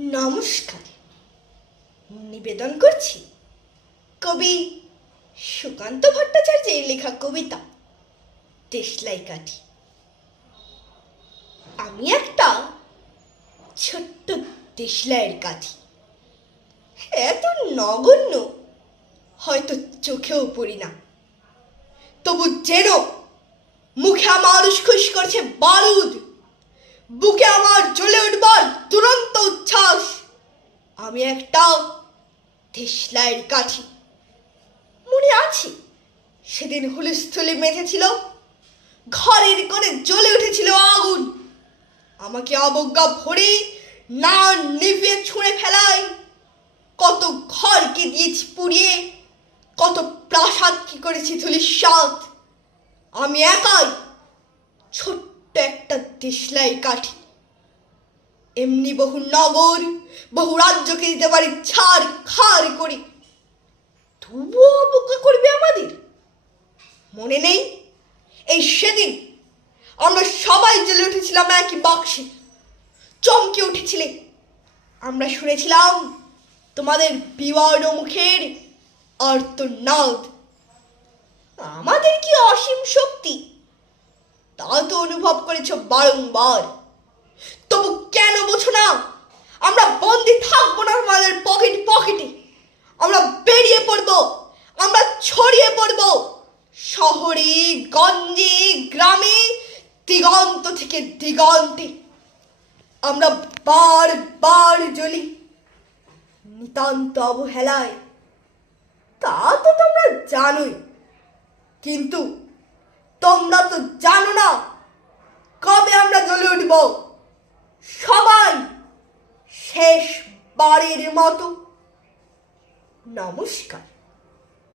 নমস্কার। নিবেদন করছি কবি সুকান্ত ভট্টাচার্যের লেখা কবিতা দেশলাই কাঠি আমি একটা ছোট্ট দেশলাইয়ের কাঠি। এত নগণ্য হয়তো চোখেও পড়ি না। তবু যেন মুখে আমার উসখুস করছে বারুদ, বুকে আমার জ্বলে উঠবার দুরন্ত আমি একটা দেশলাইয়ের কাঠি। মনে আছে, সেদিন হুলস্থুলি মেতেছিল ঘরের করে জ্বলে উঠেছিল আগুন। আমাকে অবজ্ঞা ভরে না নিভিয়ে ছুঁড়ে ফেলায়। কত ঘরকে দিয়েছি পুড়িয়ে, কত প্রাসাদ কি করেছি ধুলির সাথ আমি একাই ছোট্ট একটা দেশলাই কাঠি। এমনি বহু নগর, বহু রাজ্যকে দিতে পারি ছাড়, খাড় করি। তবুও অবজ্ঞা করবে আমাদের? মনে নেই? এই সেদিন আমরা সবাই জ্বলে উঠেছিলাম একই বাক্সে। চমকে উঠেছিলে। আমরা শুনেছিলাম তোমাদের বিবর্ণ মুখের আর্তনাদ। আমাদের কি অসীম শক্তি? তা তো অনুভব করেছ বারংবার। কেন বোঝো না? আমরা বন্দি থাকব না আমাদের পকেট পকেটে। আমরা বেরিয়ে পড়ব, আমরা ছড়িয়ে পড়ব। শহরে, গঞ্জে, গ্রামে, দিগন্ত থেকে দিগন্তে। আমরা বার বার জ্বলি। নিতান্ত অবহেলায়। তা তো তোমরা জানোই। কিন্তু Ariri não Namaskar.